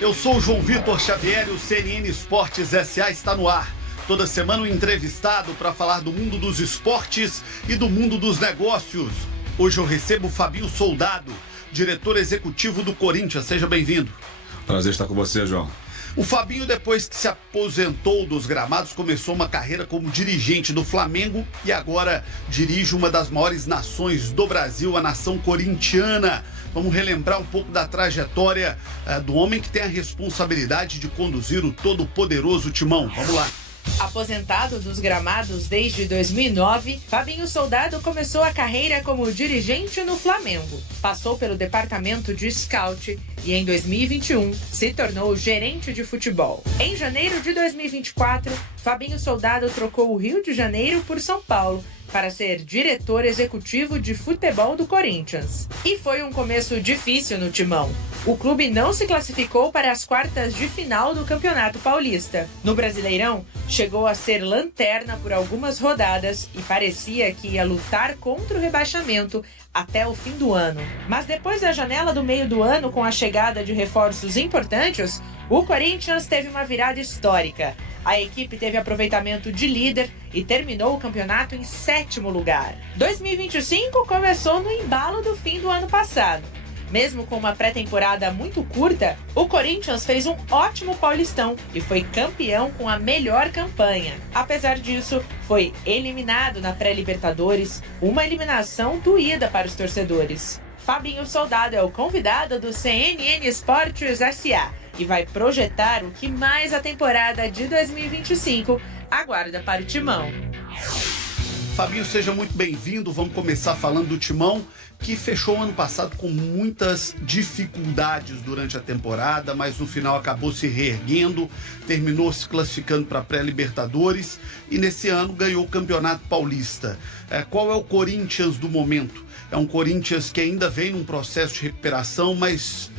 Eu sou o João Vitor Xavier e o CNN Esportes SA está no ar. Toda semana um entrevistado para falar do mundo dos esportes e do mundo dos negócios. Hoje eu recebo o Fabinho Soldado, diretor executivo do Corinthians. Seja bem-vindo. Prazer estar com você, João. O Fabinho, depois que se aposentou dos gramados, começou uma carreira como dirigente do Flamengo e agora dirige uma das maiores nações do Brasil, a nação corintiana. Vamos relembrar um pouco da trajetória do homem que tem a responsabilidade de conduzir o todo-poderoso Timão. Vamos lá. Aposentado dos gramados desde 2009, Fabinho Soldado começou a carreira como dirigente no Flamengo. Passou pelo departamento de scout e em 2021 se tornou gerente de futebol. Em janeiro de 2024, Fabinho Soldado trocou o Rio de Janeiro por São Paulo para ser diretor executivo de futebol do Corinthians. E foi um começo difícil no Timão. O clube não se classificou para as quartas de final do Campeonato Paulista. No Brasileirão, chegou a ser lanterna por algumas rodadas e parecia que ia lutar contra o rebaixamento até o fim do ano. Mas depois da janela do meio do ano, com a chegada de reforços importantes, o Corinthians teve uma virada histórica. A equipe teve aproveitamento de líder e terminou o campeonato em 7º lugar. 2025 começou no embalo do fim do ano passado. Mesmo com uma pré-temporada muito curta, o Corinthians fez um ótimo Paulistão e foi campeão com a melhor campanha. Apesar disso, foi eliminado na pré-Libertadores, uma eliminação doída para os torcedores. Fabinho Soldado é o convidado do CNN Esportes SA e vai projetar o que mais a temporada de 2025 aguarda para o Timão. Fabinho, seja muito bem-vindo. Vamos começar falando do Timão, que fechou o ano passado com muitas dificuldades durante a temporada, mas no final acabou se reerguendo, terminou se classificando para a pré-Libertadores e nesse ano ganhou o Campeonato Paulista. Qual é o Corinthians do momento? É um Corinthians que ainda vem num processo de recuperação, mas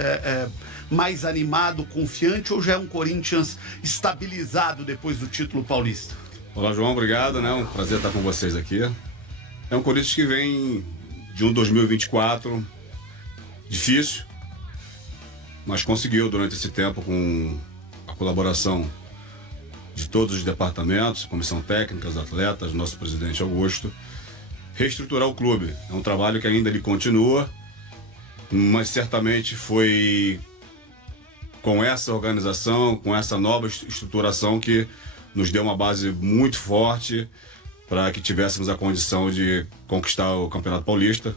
mais animado, confiante, ou já é um Corinthians estabilizado depois do título paulista? Olá, João, obrigado, né? Um prazer estar com vocês aqui. É um Corinthians que vem de um 2024 difícil, mas conseguiu durante esse tempo, com a colaboração de todos os departamentos, comissão técnica, os atletas, nosso presidente Augusto, reestruturar o clube. É um trabalho que ainda ele continua, mas certamente foi com essa organização, com essa nova estruturação que nos deu uma base muito forte para que tivéssemos a condição de conquistar o Campeonato Paulista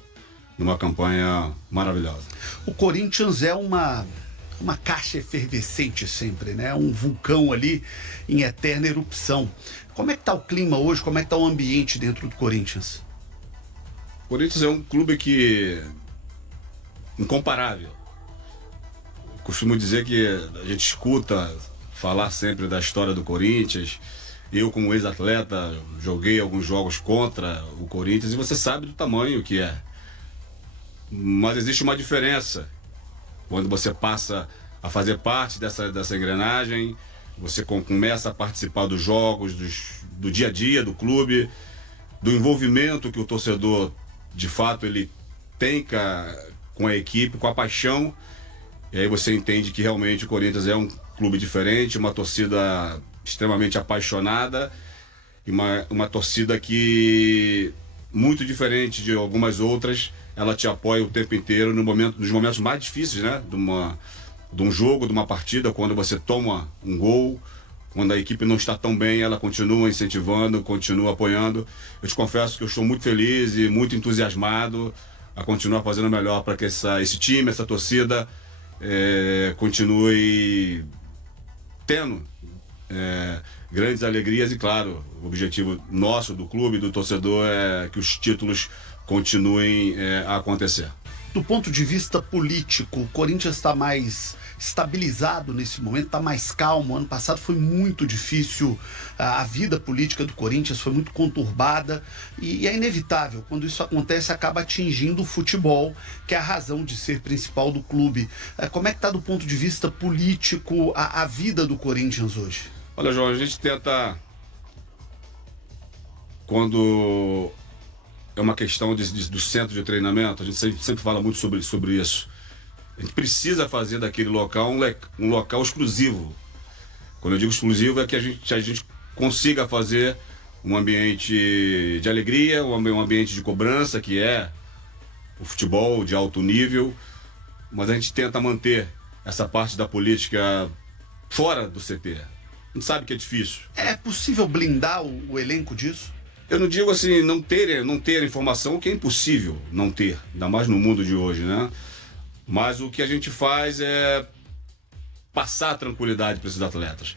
numa campanha maravilhosa. O Corinthians é uma caixa efervescente sempre, né? Um vulcão ali em eterna erupção. Como é que tá o clima hoje? Como é que tá o ambiente dentro do Corinthians? O Corinthians é um clube que incomparável. Costumo dizer que a gente escuta falar sempre da história do Corinthians. Eu, como ex-atleta, joguei alguns jogos contra o Corinthians e você sabe do tamanho que é. Mas existe uma diferença quando você passa a fazer parte dessa engrenagem, você começa a participar dos jogos, do dia a dia do clube, do envolvimento que o torcedor, de fato, ele tem com a equipe, com a paixão. E aí você entende que realmente o Corinthians é um clube diferente, uma torcida extremamente apaixonada e uma torcida que, muito diferente de algumas outras, ela te apoia o tempo inteiro nos momentos mais difíceis, né? De um jogo, de uma partida, quando você toma um gol, quando a equipe não está tão bem, ela continua incentivando, continua apoiando. Eu te confesso que eu estou muito feliz e muito entusiasmado a continuar fazendo o melhor para que esse time, essa torcida continue tendo grandes alegrias e, claro, o objetivo nosso, do clube, do torcedor, é que os títulos continuem a acontecer. Do ponto de vista político, o Corinthians está mais estabilizado nesse momento, está mais calmo. Ano passado foi muito difícil, a vida política do Corinthians foi muito conturbada e é inevitável, quando isso acontece, acaba atingindo o futebol, que é a razão de ser principal do clube. Como é que está do ponto de vista político a vida do Corinthians hoje? Olha, João, a gente tenta, quando é uma questão do centro de treinamento, a gente sempre fala muito sobre isso. A gente precisa fazer daquele local um local exclusivo. Quando eu digo exclusivo, é que a gente consiga fazer um ambiente de alegria, um ambiente de cobrança, que é o futebol de alto nível, mas a gente tenta manter essa parte da política fora do CT. A gente sabe que é difícil. É possível blindar o elenco disso? Eu não digo assim, não ter informação, que é impossível não ter, ainda mais no mundo de hoje, né? Mas o que a gente faz é passar tranquilidade para esses atletas.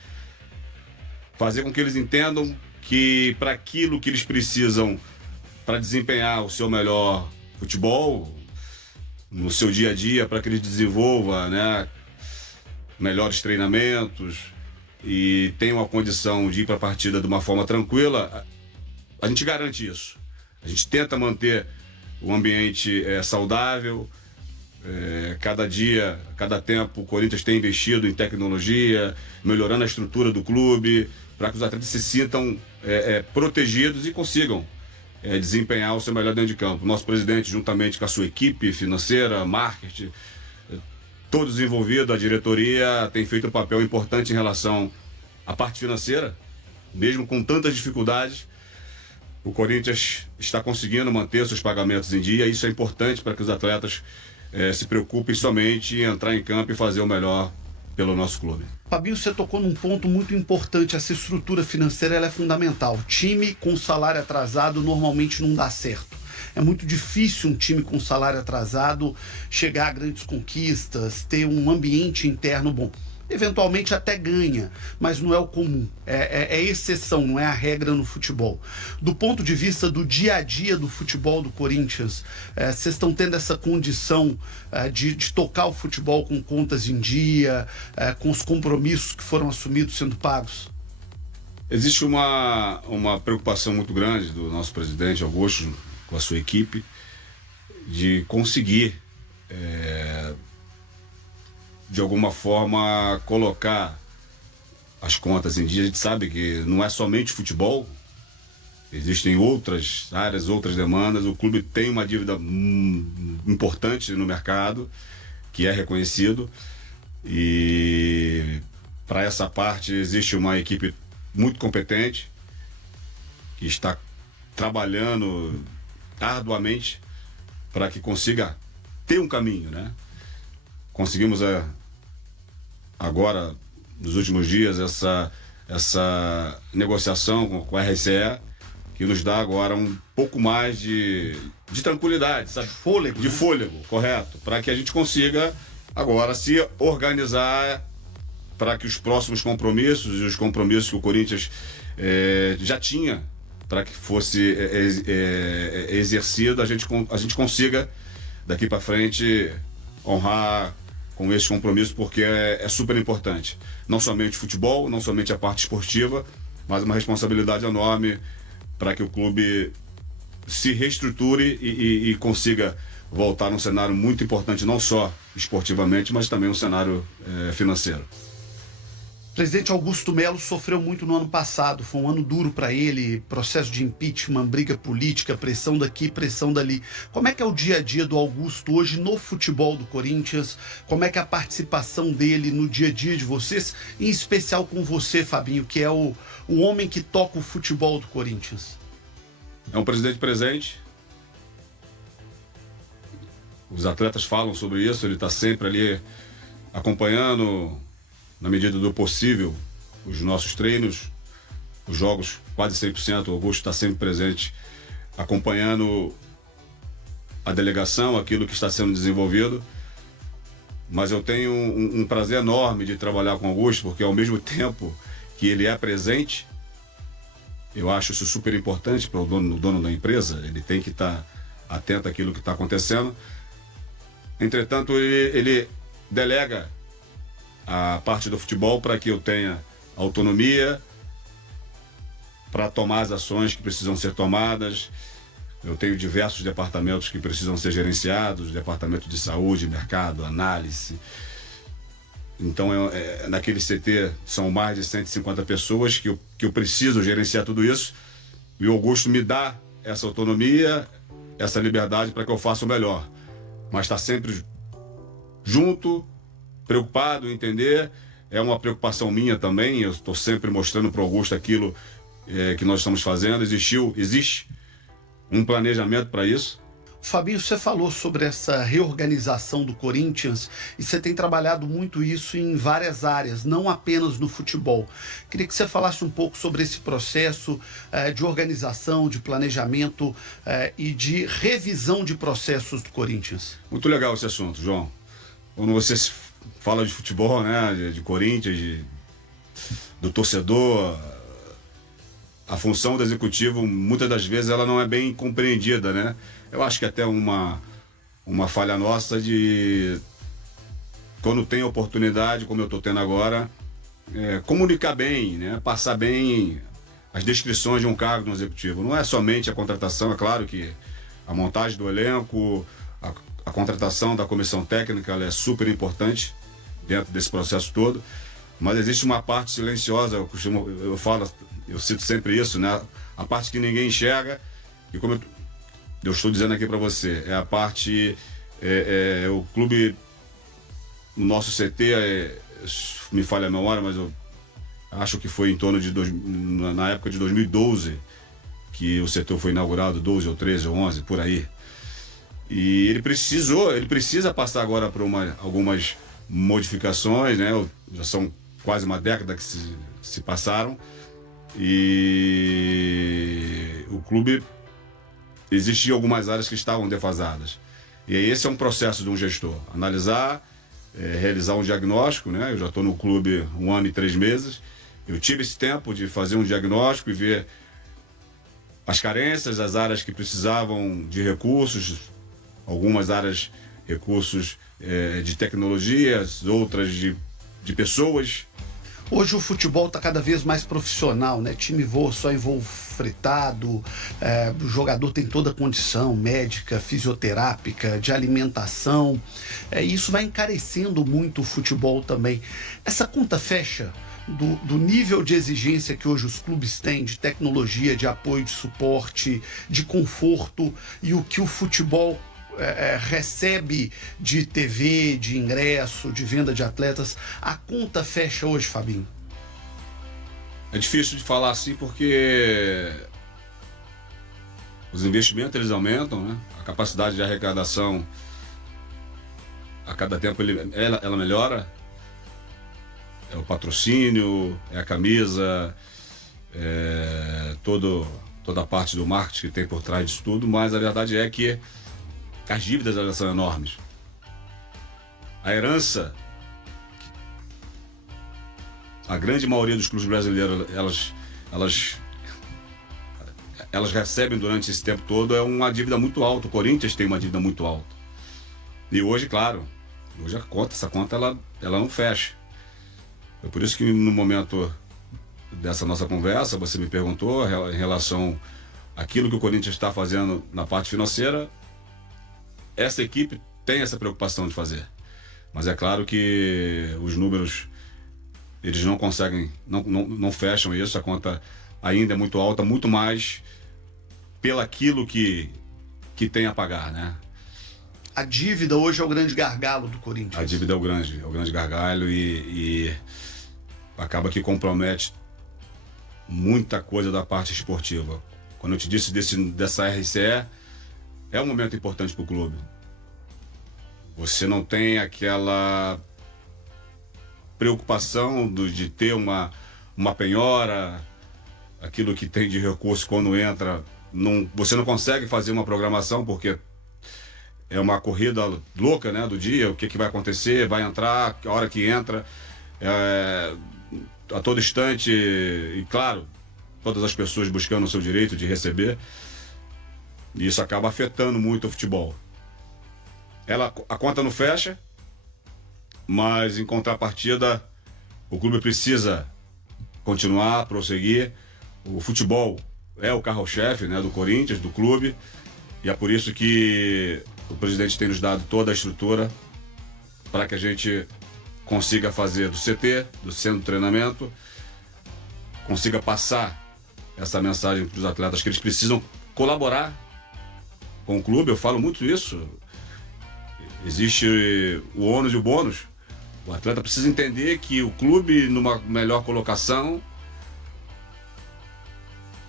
Fazer com que eles entendam que para aquilo que eles precisam para desempenhar o seu melhor futebol, no seu dia a dia, para que eles desenvolvam, né, melhores treinamentos e tenham a condição de ir para a partida de uma forma tranquila, a gente garante isso. A gente tenta manter o ambiente saudável. Cada dia, cada tempo, o Corinthians tem investido em tecnologia, melhorando a estrutura do clube, para que os atletas se sintam protegidos e consigam desempenhar o seu melhor dentro de campo. Nosso presidente, juntamente com a sua equipe financeira, marketing, todos envolvidos, a diretoria tem feito um papel importante em relação à parte financeira, mesmo com tantas dificuldades. O Corinthians está conseguindo manter seus pagamentos em dia, e isso é importante para que os atletas se preocupem somente em entrar em campo e fazer o melhor pelo nosso clube. Fabinho, você tocou num ponto muito importante. Essa estrutura financeira ela é fundamental. Time com salário atrasado normalmente não dá certo. É muito difícil um time com salário atrasado chegar a grandes conquistas, ter um ambiente interno bom. Eventualmente até ganha, mas não é o comum, é exceção, não é a regra no futebol. Do ponto de vista do dia a dia do futebol do Corinthians, vocês estão tendo essa condição de tocar o futebol com contas em dia, com os compromissos que foram assumidos sendo pagos? Existe uma preocupação muito grande do nosso presidente Augusto, com a sua equipe, de conseguir de alguma forma colocar as contas em dia. A gente sabe que não é somente futebol, existem outras áreas, outras demandas. O clube tem uma dívida importante no mercado, que é reconhecido, e para essa parte existe uma equipe muito competente que está trabalhando arduamente para que consiga ter um caminho, né? Conseguimos agora, nos últimos dias, essa negociação com a RCE, que nos dá agora um pouco mais de tranquilidade, sabe? Fôlego. De fôlego, correto. Para que a gente consiga agora se organizar para que os próximos compromissos e os compromissos que o Corinthians já tinha para que fosse exercido, a gente consiga daqui para frente honrar com esse compromisso, porque é super importante. Não somente o futebol, não somente a parte esportiva, mas uma responsabilidade enorme para que o clube se reestruture e consiga voltar num cenário muito importante, não só esportivamente, mas também um cenário financeiro. O presidente Augusto Melo sofreu muito no ano passado, foi um ano duro para ele, processo de impeachment, briga política, pressão daqui, pressão dali. Como é que é o dia a dia do Augusto hoje no futebol do Corinthians? Como é que é a participação dele no dia a dia de vocês, em especial com você, Fabinho, que é o homem que toca o futebol do Corinthians? É um presidente presente. Os atletas falam sobre isso, ele está sempre ali acompanhando, na medida do possível, os nossos treinos, os jogos quase 100%, o Augusto está sempre presente, acompanhando a delegação, aquilo que está sendo desenvolvido. Mas eu tenho um prazer enorme de trabalhar com o Augusto, porque ao mesmo tempo que ele é presente, eu acho isso super importante para o dono da empresa, ele tem que estar atento àquilo que está acontecendo. Entretanto, ele delega a parte do futebol para que eu tenha autonomia para tomar as ações que precisam ser tomadas. Eu tenho diversos departamentos que precisam ser gerenciados, departamento de saúde, mercado, análise. Então, naquele CT são mais de 150 pessoas que eu preciso gerenciar tudo isso, e o Augusto me dá essa autonomia, essa liberdade para que eu faça o melhor. Mas está sempre junto, preocupado em entender. É uma preocupação minha também, eu estou sempre mostrando para o Augusto aquilo que nós estamos fazendo. Existe um planejamento para isso. Fabinho, você falou sobre essa reorganização do Corinthians e você tem trabalhado muito isso em várias áreas, não apenas no futebol. Queria que você falasse um pouco sobre esse processo de organização, de planejamento e de revisão de processos do Corinthians. Muito legal esse assunto, João. Quando você fala de futebol, né, de Corinthians, do torcedor, a função do executivo, muitas das vezes, ela não é bem compreendida, né? Eu acho que até uma falha nossa de, quando tem oportunidade, como eu estou tendo agora, comunicar bem, né? Passar bem as descrições de um cargo no executivo. Não é somente a contratação, é claro que a montagem do elenco, a contratação da comissão técnica, ela é super importante dentro desse processo todo, mas existe uma parte silenciosa, eu cito sempre isso, né? A parte que ninguém enxerga, e como eu estou dizendo aqui para você, é a parte, o clube, o nosso CT, me falha a memória, mas eu acho que foi em torno de, na época de 2012, que o setor foi inaugurado, 12 ou 13 ou 11, por aí. E ele precisa passar agora por algumas modificações, né? Já são quase uma década que se passaram, e o clube, existiam algumas áreas que estavam defasadas. E esse é um processo de um gestor, analisar, realizar um diagnóstico, né? Eu já estou no clube 1 ano e 3 meses, eu tive esse tempo de fazer um diagnóstico e ver as carências, as áreas que precisavam de recursos, algumas áreas, recursos de tecnologias, outras de pessoas. Hoje o futebol está cada vez mais profissional, né? Time voa só em voo fretado, o jogador tem toda a condição médica, fisioterápica, de alimentação. Isso vai encarecendo muito o futebol também. Essa conta fecha do nível de exigência que hoje os clubes têm, de tecnologia, de apoio, de suporte, de conforto, e o que o futebol recebe de TV, de ingresso, de venda de atletas. A conta fecha hoje, Fabinho? É difícil de falar assim porque os investimentos eles aumentam, né? A capacidade de arrecadação a cada tempo ela melhora. É o patrocínio, é a camisa, toda a parte do marketing que tem por trás disso tudo, mas a verdade é que as dívidas elas são enormes. A herança, a grande maioria dos clubes brasileiros, elas recebem durante esse tempo todo, é uma dívida muito alta. O Corinthians tem uma dívida muito alta. E hoje, claro, essa conta ela não fecha. É por isso que no momento dessa nossa conversa, você me perguntou em relação àquilo que o Corinthians está fazendo na parte financeira. Essa equipe tem essa preocupação de fazer, mas é claro que os números eles não conseguem, não fecham isso. A conta ainda é muito alta, muito mais pelaquilo que tem a pagar, né? A dívida hoje é o grande gargalo do Corinthians. A dívida é o grande gargalo e acaba que compromete muita coisa da parte esportiva. Quando eu te disse dessa RCE, é um momento importante para o clube. Você não tem aquela preocupação de ter uma penhora, aquilo que tem de recurso quando entra. Você não consegue fazer uma programação porque é uma corrida louca, né, do dia, o que vai acontecer, vai entrar, a hora que entra, a todo instante, e claro, todas as pessoas buscando o seu direito de receber. E isso acaba afetando muito o futebol. A conta não fecha, mas em contrapartida, o clube precisa continuar, prosseguir. O futebol é o carro-chefe, né, do Corinthians, do clube, e é por isso que o presidente tem nos dado toda a estrutura para que a gente consiga fazer do CT, do centro de treinamento, consiga passar essa mensagem para os atletas que eles precisam colaborar com o clube. Eu falo muito isso. existe o ônus e o bônus. O atleta precisa entender que o clube, numa melhor colocação,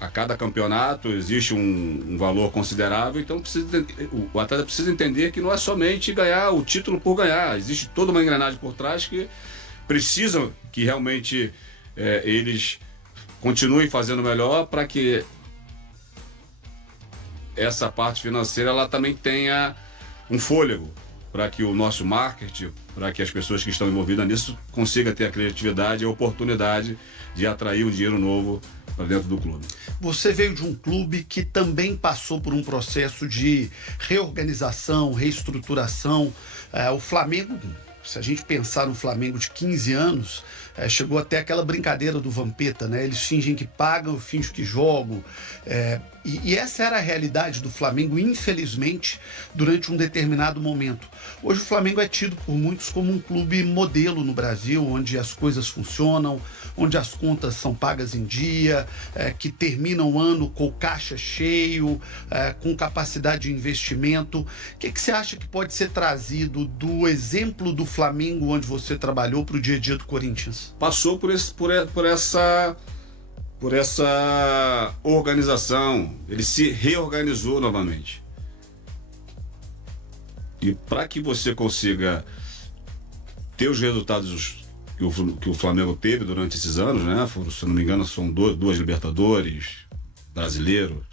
a cada campeonato existe um valor considerável, então o atleta precisa entender que não é somente ganhar o título por ganhar, existe toda uma engrenagem por trás que precisam que realmente eles continuem fazendo melhor para que essa parte financeira ela também tenha um fôlego, para que o nosso marketing, para que as pessoas que estão envolvidas nisso consigam ter a criatividade e a oportunidade de atrair um dinheiro novo para dentro do clube. Você veio de um clube que também passou por um processo de reorganização, reestruturação. O Flamengo, se a gente pensar no Flamengo de 15 anos, chegou até aquela brincadeira do Vampeta, né? Eles fingem que pagam, fingem que jogam. E essa era a realidade do Flamengo, infelizmente, durante um determinado momento. Hoje o Flamengo é tido por muitos como um clube modelo no Brasil, onde as coisas funcionam, onde as contas são pagas em dia, que termina o ano com o caixa cheio, com capacidade de investimento. O que você acha que pode ser trazido do exemplo do Flamengo, onde você trabalhou, para o dia a dia do Corinthians? Passou por essa organização, ele se reorganizou novamente. E para que você consiga ter os resultados que o Flamengo teve durante esses anos, né? Se não me engano, são duas Libertadores, Brasileiro.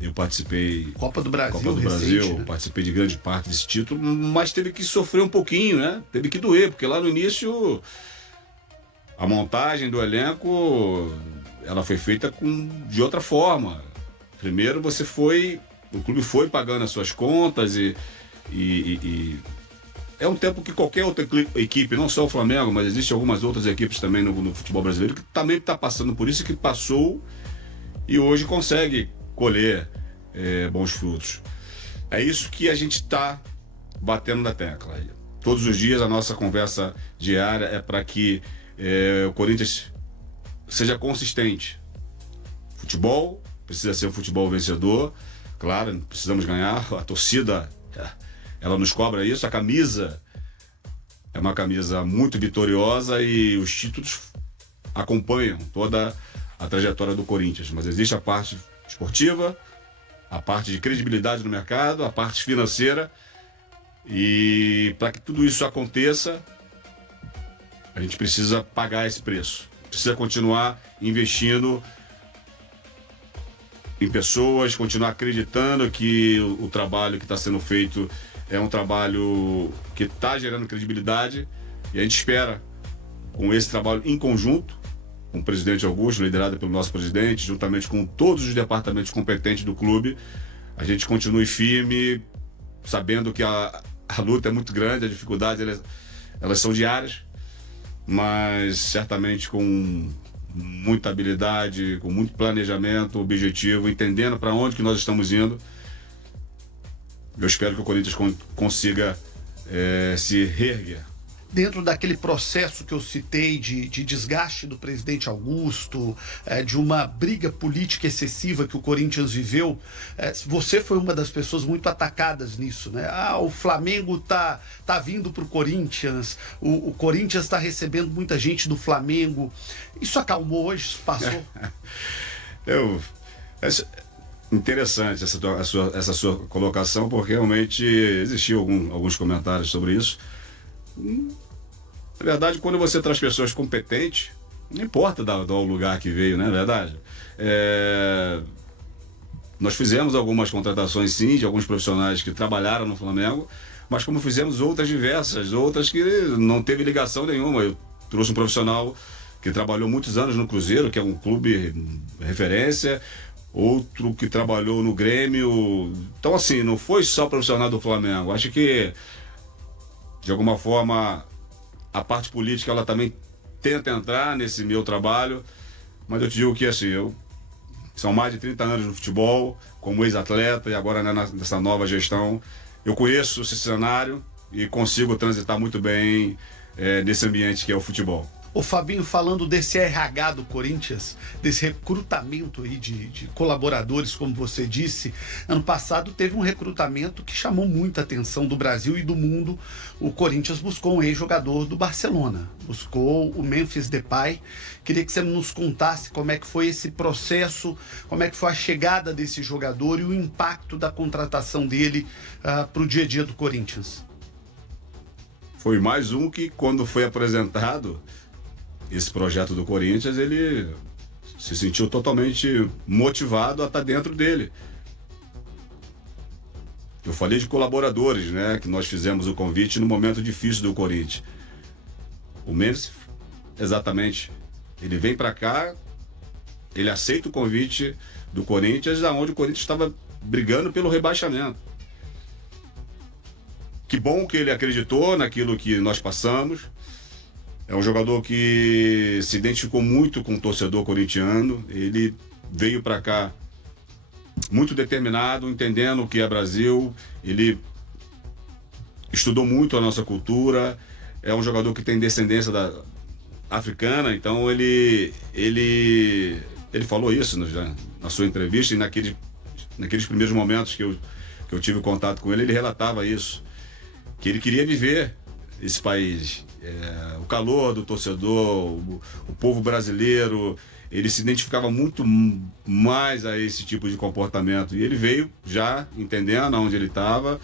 Eu participei Copa do Brasil, né? Participei de grande parte desse título, mas teve que sofrer um pouquinho, né? Teve que doer, porque lá no início a montagem do elenco ela foi feita de outra forma. Primeiro o clube foi pagando as suas contas e é um tempo que qualquer outra equipe, não só o Flamengo, mas existem algumas outras equipes também no futebol brasileiro que também está passando por isso, que passou e hoje consegue colher bons frutos. É isso que a gente está batendo na tecla. Todos os dias a nossa conversa diária é para que o Corinthians seja consistente. Futebol precisa ser um futebol vencedor, claro, precisamos ganhar. A torcida, ela nos cobra isso. A camisa é uma camisa muito vitoriosa e os títulos acompanham toda a trajetória do Corinthians. Mas existe a parte esportiva, a parte de credibilidade no mercado, a parte financeira, e para que tudo isso aconteça, a gente precisa pagar esse preço. Precisa continuar investindo em pessoas, continuar acreditando que o trabalho que está sendo feito é um trabalho que está gerando credibilidade, e a gente espera, com esse trabalho em conjunto, com o presidente Augusto, liderado pelo nosso presidente, juntamente com todos os departamentos competentes do clube, a gente continue firme, sabendo que a luta é muito grande, a dificuldade elas são diárias, mas certamente com muita habilidade, com muito planejamento, objetivo, entendendo para onde que nós estamos indo. Eu espero que o Corinthians consiga se reerguer. Dentro daquele processo que eu citei de desgaste do presidente Augusto, de uma briga política excessiva que o Corinthians viveu, você foi uma das pessoas muito atacadas nisso, né? O Flamengo tá vindo pro Corinthians, o Corinthians está recebendo muita gente do Flamengo. Isso acalmou hoje? Isso passou? Interessante essa sua colocação, porque realmente existiam alguns comentários sobre isso. Na verdade, quando você traz pessoas competentes, não importa do lugar que veio, né? Na verdade, nós fizemos algumas contratações, sim, de alguns profissionais que trabalharam no Flamengo, mas como fizemos outras que não teve ligação nenhuma. Eu trouxe um profissional que trabalhou muitos anos no Cruzeiro, que é um clube referência, outro que trabalhou no Grêmio. Então, assim, não foi só profissional do Flamengo. Acho que, de alguma forma, a parte política ela também tenta entrar nesse meu trabalho, mas eu te digo que, assim, são mais de 30 anos no futebol, como ex-atleta, e agora, né, nessa nova gestão, eu conheço esse cenário e consigo transitar muito bem nesse ambiente que é o futebol. Ô Fabinho, falando desse RH do Corinthians, desse recrutamento aí de colaboradores, como você disse, ano passado teve um recrutamento que chamou muita atenção do Brasil e do mundo. O Corinthians buscou um ex-jogador do Barcelona, buscou o Memphis Depay. Queria que você nos contasse como é que foi esse processo, como é que foi a chegada desse jogador e o impacto da contratação dele para o dia a dia do Corinthians. Foi mais um que, quando foi apresentado esse projeto do Corinthians, ele se sentiu totalmente motivado a estar dentro dele. Eu falei de colaboradores, né, que nós fizemos o convite no momento difícil do Corinthians. O Memphis, exatamente, ele vem para cá, ele aceita o convite do Corinthians, onde o Corinthians estava brigando pelo rebaixamento. Que bom que ele acreditou naquilo que nós passamos. É um jogador que se identificou muito com o torcedor corintiano. Ele veio para cá muito determinado, entendendo o que é Brasil. Ele estudou muito a nossa cultura. É um jogador que tem descendência africana. Então ele falou isso na sua entrevista, e naqueles primeiros momentos que eu tive contato com ele, ele relatava isso, que ele queria viver esse país. O calor do torcedor, o povo brasileiro, ele se identificava muito mais a esse tipo de comportamento. E ele veio já entendendo aonde ele estava,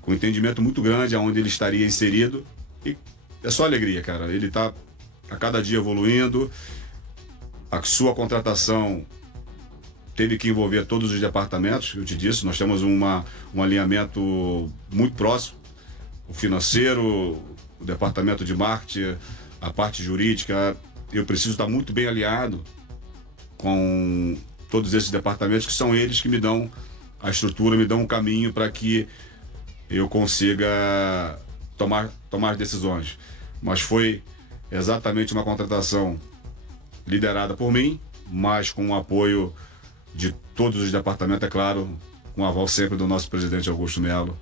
com um entendimento muito grande aonde ele estaria inserido. E é só alegria, cara. Ele está a cada dia evoluindo. A sua contratação teve que envolver todos os departamentos, eu te disse. Nós temos um alinhamento muito próximo. O financeiro, o departamento de marketing, a parte jurídica. Eu preciso estar muito bem alinhado com todos esses departamentos, que são eles que me dão a estrutura, me dão um caminho para que eu consiga tomar decisões. Mas foi exatamente uma contratação liderada por mim, mas com o apoio de todos os departamentos, é claro, com o aval sempre do nosso presidente Augusto Melo,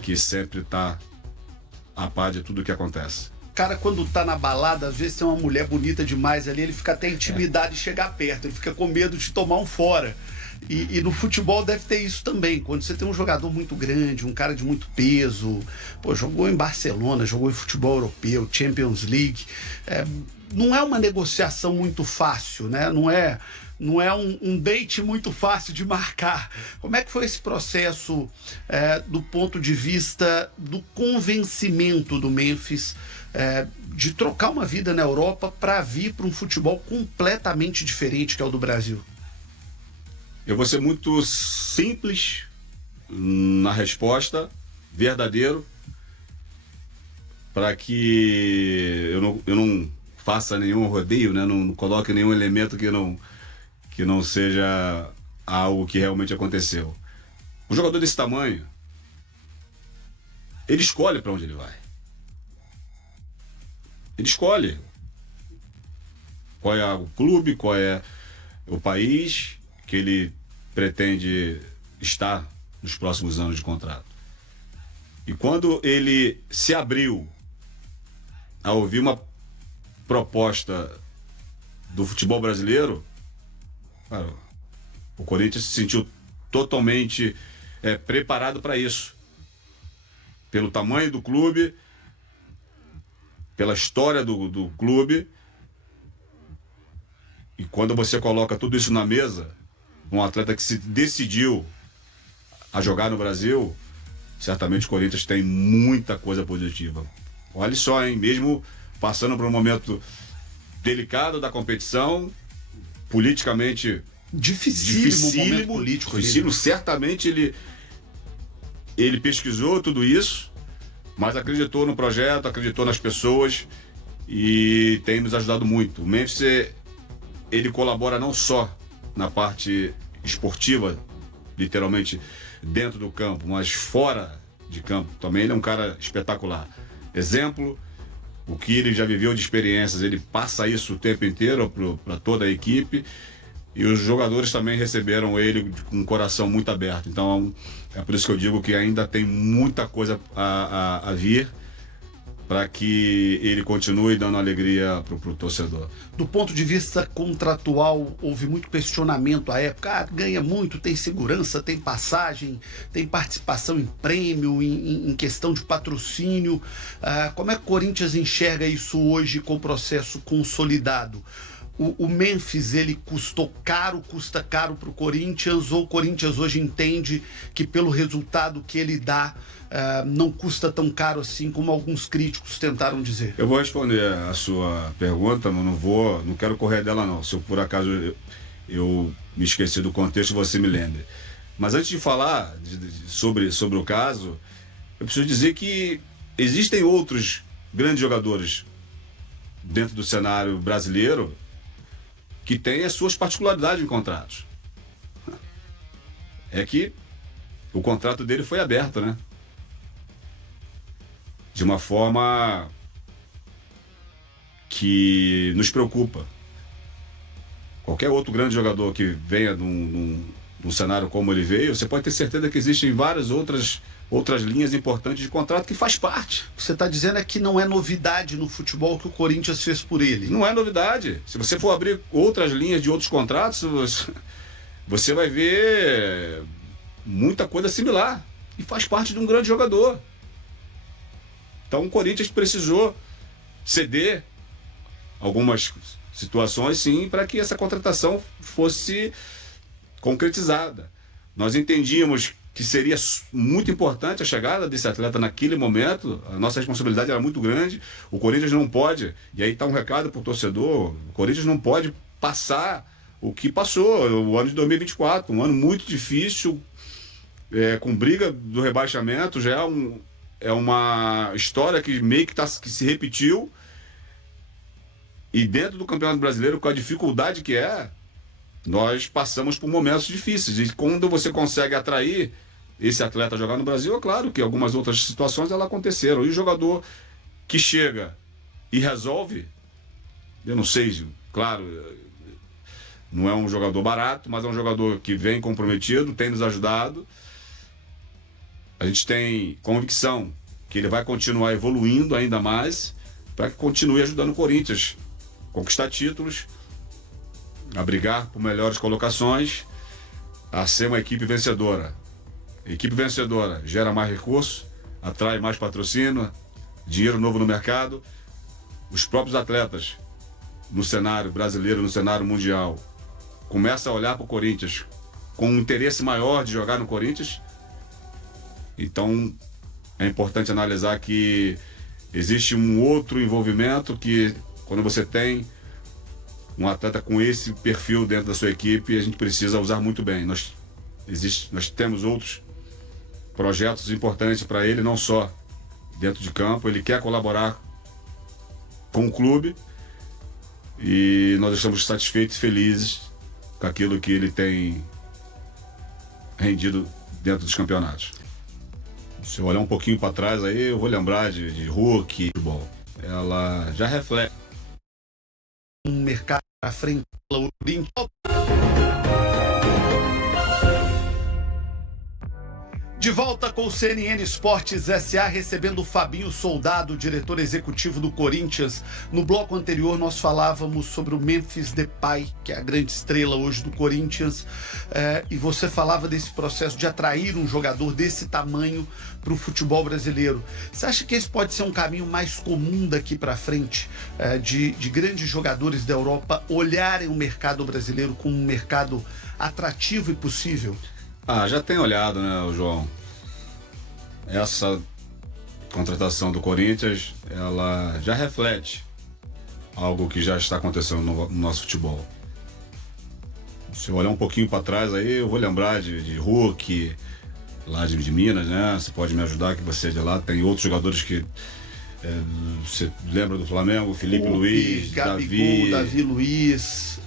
que sempre está a par de tudo o que acontece. Cara, quando tá na balada, às vezes tem uma mulher bonita demais ali, ele fica até intimidado de chegar perto, ele fica com medo de tomar um fora. E no futebol deve ter isso também. Quando você tem um jogador muito grande, um cara de muito peso, jogou em Barcelona, jogou em futebol europeu, Champions League, não é uma negociação muito fácil, né? Não é um date muito fácil de marcar. Como é que foi esse processo do ponto de vista do convencimento do Memphis de trocar uma vida na Europa para vir para um futebol completamente diferente que é o do Brasil? Eu vou ser muito simples na resposta, verdadeiro, para que eu não faça nenhum rodeio, né? Não coloque nenhum elemento que não seja algo que realmente aconteceu. Um jogador desse tamanho, ele escolhe para onde ele vai. Ele escolhe qual é o clube, qual é o país que ele pretende estar nos próximos anos de contrato. E quando ele se abriu a ouvir uma proposta do futebol brasileiro, cara, o Corinthians se sentiu totalmente preparado para isso. Pelo tamanho do clube, pela história do clube. E quando você coloca tudo isso na mesa, um atleta que se decidiu a jogar no Brasil, certamente o Corinthians tem muita coisa positiva. Olha só, hein? Mesmo passando por um momento delicado da competição, politicamente dificílimo momento político. Dificílimo. Certamente ele pesquisou tudo isso, mas acreditou no projeto, acreditou nas pessoas e tem nos ajudado muito. O Memphis, ele colabora não só na parte esportiva, literalmente dentro do campo, mas fora de campo também. Ele é um cara espetacular. Exemplo, o que ele já viveu de experiências, ele passa isso o tempo inteiro para toda a equipe, e os jogadores também receberam ele com um coração muito aberto. Então é por isso que eu digo que ainda tem muita coisa a vir, para que ele continue dando alegria pro torcedor. Do ponto de vista contratual, houve muito questionamento à época. Ah, ganha muito, tem segurança, tem passagem, tem participação em prêmio, em questão de patrocínio. Como é que o Corinthians enxerga isso hoje com o processo consolidado? O Memphis, ele custa caro para o Corinthians, ou o Corinthians hoje entende que pelo resultado que ele dá, não custa tão caro assim como alguns críticos tentaram dizer? Eu vou responder a sua pergunta, mas não quero correr dela não. Se eu, por acaso eu me esqueci do contexto, você me lembre. Mas antes de falar sobre o caso, eu preciso dizer que existem outros grandes jogadores dentro do cenário brasileiro que têm as suas particularidades em contratos. É que o contrato dele foi aberto, né? De uma forma que nos preocupa. Qualquer outro grande jogador que venha num cenário como ele veio, você pode ter certeza que existem várias outras linhas importantes de contrato que faz parte. Você está dizendo é que não é novidade no futebol que o Corinthians fez por ele? Não é novidade. Se você for abrir outras linhas de outros contratos, você vai ver muita coisa similar. E faz parte de um grande jogador. Então o Corinthians precisou ceder algumas situações, sim, para que essa contratação fosse concretizada. Nós entendíamos que seria muito importante a chegada desse atleta naquele momento. A nossa responsabilidade era muito grande. O Corinthians não pode, e aí está um recado para o torcedor, o Corinthians não pode passar o que passou, o ano de 2024, um ano muito difícil, com briga do rebaixamento. Já é uma história que meio que se repetiu, e dentro do Campeonato Brasileiro, com a dificuldade que nós passamos por momentos difíceis, e quando você consegue atrair esse atleta a jogar no Brasil, é claro que algumas outras situações elas aconteceram, e o jogador que chega e resolve, eu não sei, claro, não é um jogador barato, mas é um jogador que vem comprometido, tem nos ajudado. A gente tem convicção que ele vai continuar evoluindo ainda mais para que continue ajudando o Corinthians a conquistar títulos, a brigar por melhores colocações, a ser uma equipe vencedora. Equipe vencedora gera mais recursos, atrai mais patrocínio, dinheiro novo no mercado. Os próprios atletas no cenário brasileiro, no cenário mundial, começam a olhar para o Corinthians com um interesse maior de jogar no Corinthians. Então é importante analisar que existe um outro envolvimento, que quando você tem um atleta com esse perfil dentro da sua equipe, a gente precisa usar muito bem. Nós temos outros projetos importantes para ele, não só dentro de campo. Ele quer colaborar com o clube e nós estamos satisfeitos e felizes com aquilo que ele tem rendido dentro dos campeonatos. Se eu olhar um pouquinho para trás aí, eu vou lembrar de Hulk, futebol. Ela já reflete um mercado à frente pela Olimpia. De volta com o CNN Esportes SA, recebendo o Fabinho Soldado, diretor executivo do Corinthians. No bloco anterior nós falávamos sobre o Memphis Depay, que é a grande estrela hoje do Corinthians, e você falava desse processo de atrair um jogador desse tamanho para o futebol brasileiro. Você acha que esse pode ser um caminho mais comum daqui para frente, de grandes jogadores da Europa olharem o mercado brasileiro como um mercado atrativo e possível? Já tem olhado, né, João? Essa contratação do Corinthians, ela já reflete algo que já está acontecendo no nosso futebol. Se eu olhar um pouquinho para trás aí, eu vou lembrar de Hulk, lá de Minas, né? Você pode me ajudar, que você é de lá. Tem outros jogadores que... você lembra do Flamengo? Felipe Luiz, Gabigol, Davi Luiz...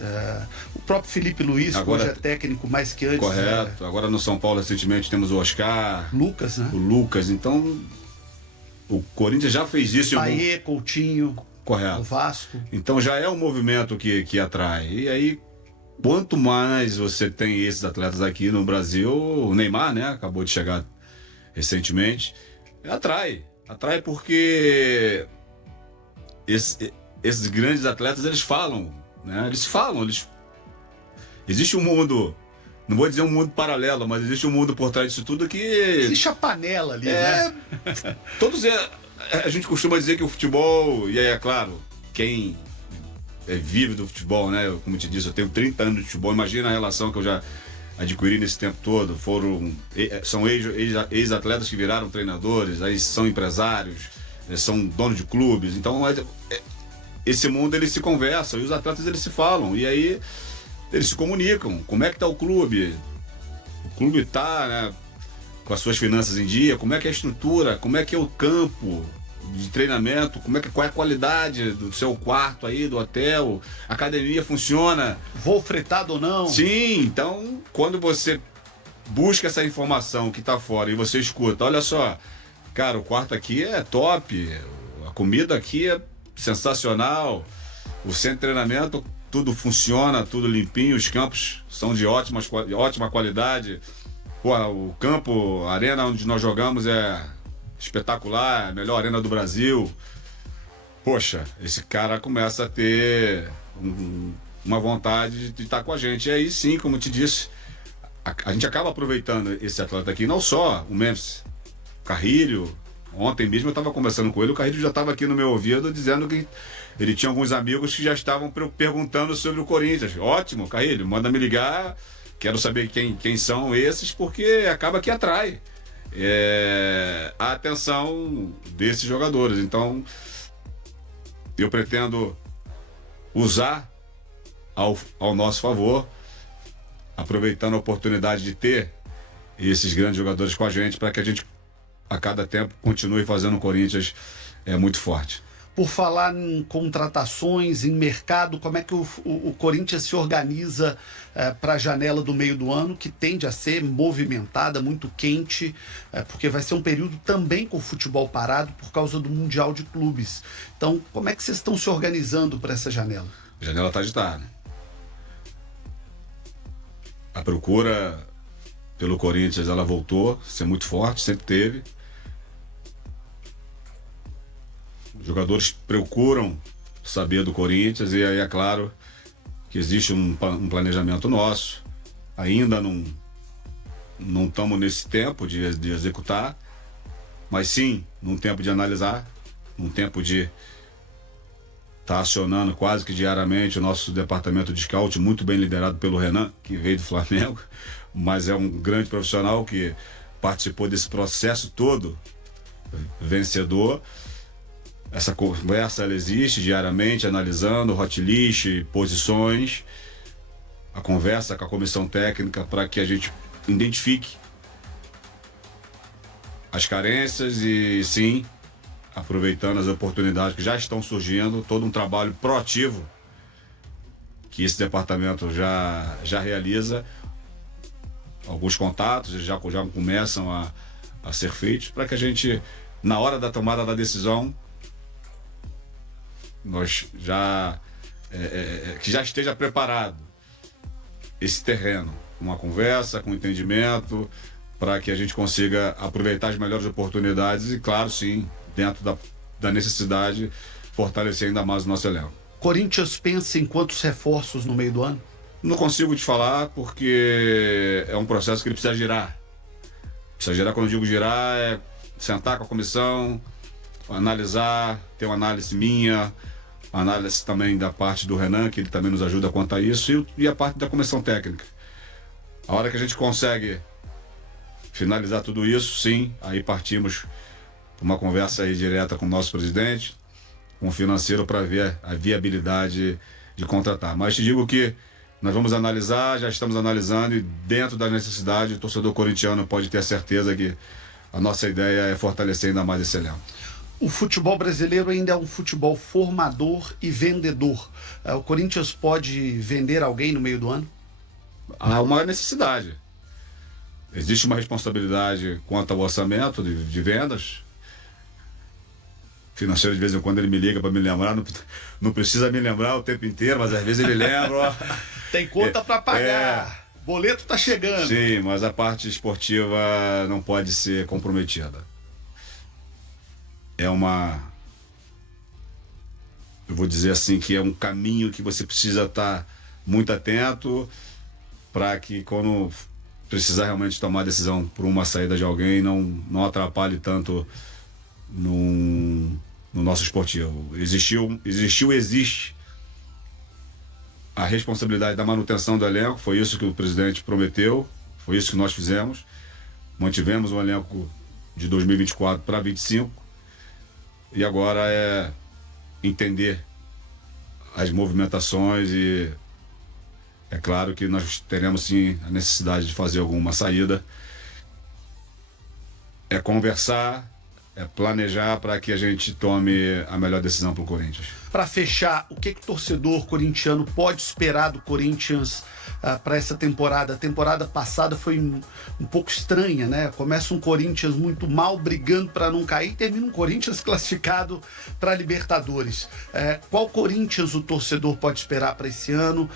o próprio Felipe Luiz, agora, que hoje é técnico mais que antes. Correto. Agora no São Paulo recentemente temos o Oscar. Lucas, né? O Lucas. Então, o Corinthians já fez isso. Paê, Coutinho. Correto. O Vasco. Então já é um movimento que atrai. E aí, quanto mais você tem esses atletas aqui no Brasil, o Neymar, né? Acabou de chegar recentemente. Atrai. Atrai porque esses grandes atletas, eles falam, né? Existe um mundo, não vou dizer um mundo paralelo, mas existe um mundo por trás disso tudo que... Existe a panela ali, né? Todos a gente costuma dizer que o futebol, e aí é claro, quem vive do futebol, né? Como eu te disse, eu tenho 30 anos de futebol, imagina a relação que eu já adquiri nesse tempo todo. São ex-atletas que viraram treinadores, aí são empresários, são donos de clubes. Então, esse mundo, ele se conversa, e os atletas, eles se falam, e aí eles se comunicam. Como é que tá o clube? O clube tá, né, com as suas finanças em dia? Como é que é a estrutura? Como é que é o campo de treinamento? Qual é a qualidade do seu quarto aí, do hotel? A academia funciona? Voo fretado ou não? Sim, então quando você busca essa informação que tá fora e você escuta, olha só, cara, o quarto aqui é top, a comida aqui é sensacional, o centro de treinamento, tudo funciona, tudo limpinho, os campos são de ótima qualidade. Pô, o campo, a arena onde nós jogamos é espetacular, a melhor arena do Brasil. Poxa, esse cara começa a ter uma vontade de estar com a gente. E aí sim, como eu te disse, a gente acaba aproveitando esse atleta aqui, não só o Memphis, o Carrilho. Ontem mesmo eu estava conversando com ele, o Carrilho já estava aqui no meu ouvido dizendo que ele tinha alguns amigos que já estavam perguntando sobre o Corinthians. Ótimo, Carrilho, manda me ligar, quero saber quem são esses, porque acaba que atrai a atenção desses jogadores. Então, eu pretendo usar ao nosso favor, aproveitando a oportunidade de ter esses grandes jogadores com a gente, para que a gente, a cada tempo, continue fazendo o Corinthians muito forte. Por falar em contratações, em mercado, como é que o Corinthians se organiza para a janela do meio do ano, que tende a ser movimentada, muito quente, porque vai ser um período também com o futebol parado por causa do Mundial de Clubes. Então, como é que vocês estão se organizando para essa janela? A janela está agitada. A procura pelo Corinthians, ela voltou a ser muito forte, sempre teve. Os jogadores procuram saber do Corinthians, e aí é claro que existe um planejamento nosso. Ainda não estamos nesse tempo de executar, mas sim num tempo de analisar, num tempo de estar acionando quase que diariamente o nosso departamento de scout, muito bem liderado pelo Renan, que veio do Flamengo, mas é um grande profissional que participou desse processo todo, vencedor. Essa conversa, ela existe diariamente, analisando hot list, posições, a conversa com a comissão técnica para que a gente identifique as carências e, sim, aproveitando as oportunidades que já estão surgindo, todo um trabalho proativo que esse departamento já realiza. Alguns contatos já começam a ser feitos para que a gente, na hora da tomada da decisão, nós que já esteja preparado esse terreno, uma conversa, com entendimento, para que a gente consiga aproveitar as melhores oportunidades e, claro, sim, dentro da necessidade, fortalecer ainda mais o nosso elenco. Corinthians pensa em quantos reforços no meio do ano? Não consigo te falar, porque é um processo que ele precisa girar. Precisa girar, quando eu digo girar, é sentar com a comissão, analisar, ter uma análise minha, análise também da parte do Renan, que ele também nos ajuda quanto a isso, e a parte da comissão técnica. A hora que a gente consegue finalizar tudo isso, sim, aí partimos para uma conversa aí direta com o nosso presidente, com o financeiro, para ver a viabilidade de contratar. Mas te digo que nós vamos analisar, já estamos analisando, e dentro da necessidade, o torcedor corintiano pode ter a certeza que a nossa ideia é fortalecer ainda mais esse elenco. O futebol brasileiro ainda é um futebol formador e vendedor. O Corinthians pode vender alguém no meio do ano? Há uma necessidade. Existe uma responsabilidade quanto ao orçamento de vendas. O financeiro, de vez em quando, ele me liga para me lembrar. Não precisa me lembrar o tempo inteiro, mas às vezes ele lembra. Tem conta para pagar. Boleto tá chegando. Sim, mas a parte esportiva não pode ser comprometida. eu vou dizer assim, que é um caminho que você precisa estar muito atento para que quando precisar realmente tomar decisão por uma saída de alguém, não atrapalhe tanto no nosso esportivo. Existiu e existe a responsabilidade da manutenção do elenco, foi isso que o presidente prometeu, foi isso que nós fizemos. Mantivemos o elenco de 2024 para 2025 e agora é entender as movimentações e é claro que nós teremos sim a necessidade de fazer alguma saída. É conversar, é planejar para que a gente tome a melhor decisão para o Corinthians. Para fechar, o que o torcedor corintiano pode esperar do Corinthians para essa temporada? A temporada passada foi um pouco estranha, né? Começa um Corinthians muito mal, brigando para não cair, e termina um Corinthians classificado para Libertadores. Qual Corinthians o torcedor pode esperar para esse ano?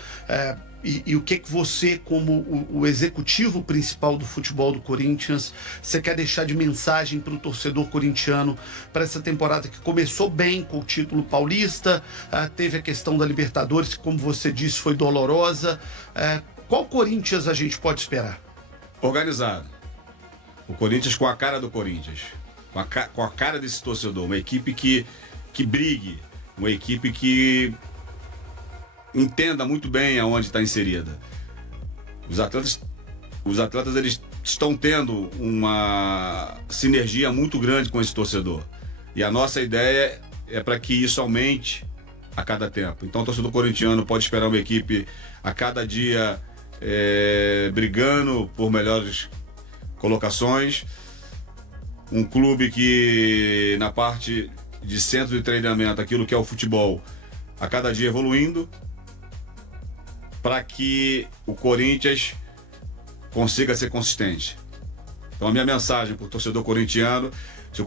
E o que você, como o executivo principal do futebol do Corinthians, você quer deixar de mensagem para o torcedor corintiano para essa temporada que começou bem com o título paulista, teve a questão da Libertadores, que, como você disse, foi dolorosa. Qual Corinthians a gente pode esperar? Organizado. O Corinthians com a cara do Corinthians, com a cara desse torcedor, uma equipe que brigue, uma equipe que entenda muito bem aonde está inserida. Os atletas eles estão tendo uma sinergia muito grande com esse torcedor. E a nossa ideia é para que isso aumente a cada tempo. Então o torcedor corintiano pode esperar uma equipe a cada dia brigando por melhores colocações. Um clube que na parte de centro de treinamento, aquilo que é o futebol, a cada dia evoluindo, para que o Corinthians consiga ser consistente. Então a minha mensagem para o torcedor corintiano, se o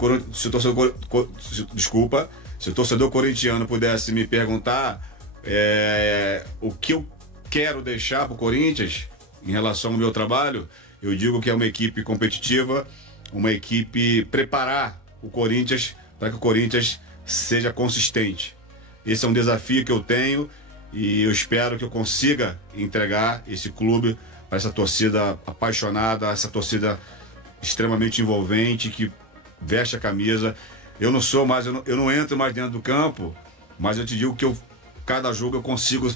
torcedor corintiano pudesse me perguntar o que eu quero deixar para o Corinthians em relação ao meu trabalho, eu digo que é uma equipe competitiva, uma equipe preparar o Corinthians para que o Corinthians seja consistente. Esse é um desafio que eu tenho e eu espero que eu consiga entregar esse clube para essa torcida apaixonada, essa torcida extremamente envolvente, que veste a camisa. Eu não entro mais dentro do campo, mas eu te digo que cada jogo eu consigo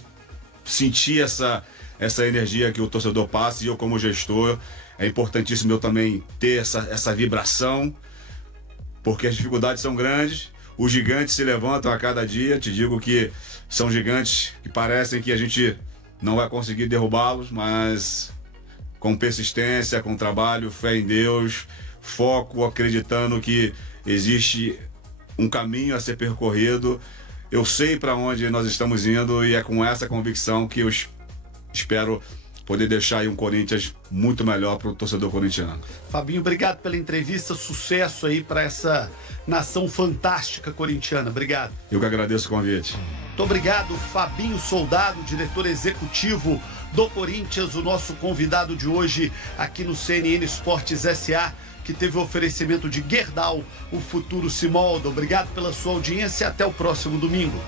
sentir essa energia que o torcedor passa, e eu, como gestor, é importantíssimo eu também ter essa vibração, porque as dificuldades são grandes. Os gigantes se levantam a cada dia. Te digo que são gigantes que parecem que a gente não vai conseguir derrubá-los, mas com persistência, com trabalho, fé em Deus, foco, acreditando que existe um caminho a ser percorrido. Eu sei para onde nós estamos indo e é com essa convicção que eu espero poder deixar aí um Corinthians muito melhor para o torcedor corintiano. Fabinho, obrigado pela entrevista, sucesso aí para essa nação fantástica corintiana. Obrigado. Eu que agradeço o convite. Muito obrigado, Fabinho Soldado, diretor executivo do Corinthians, o nosso convidado de hoje aqui no CNN Esportes SA, que teve o oferecimento de Gerdau, o futuro se molda. Obrigado pela sua audiência e até o próximo domingo.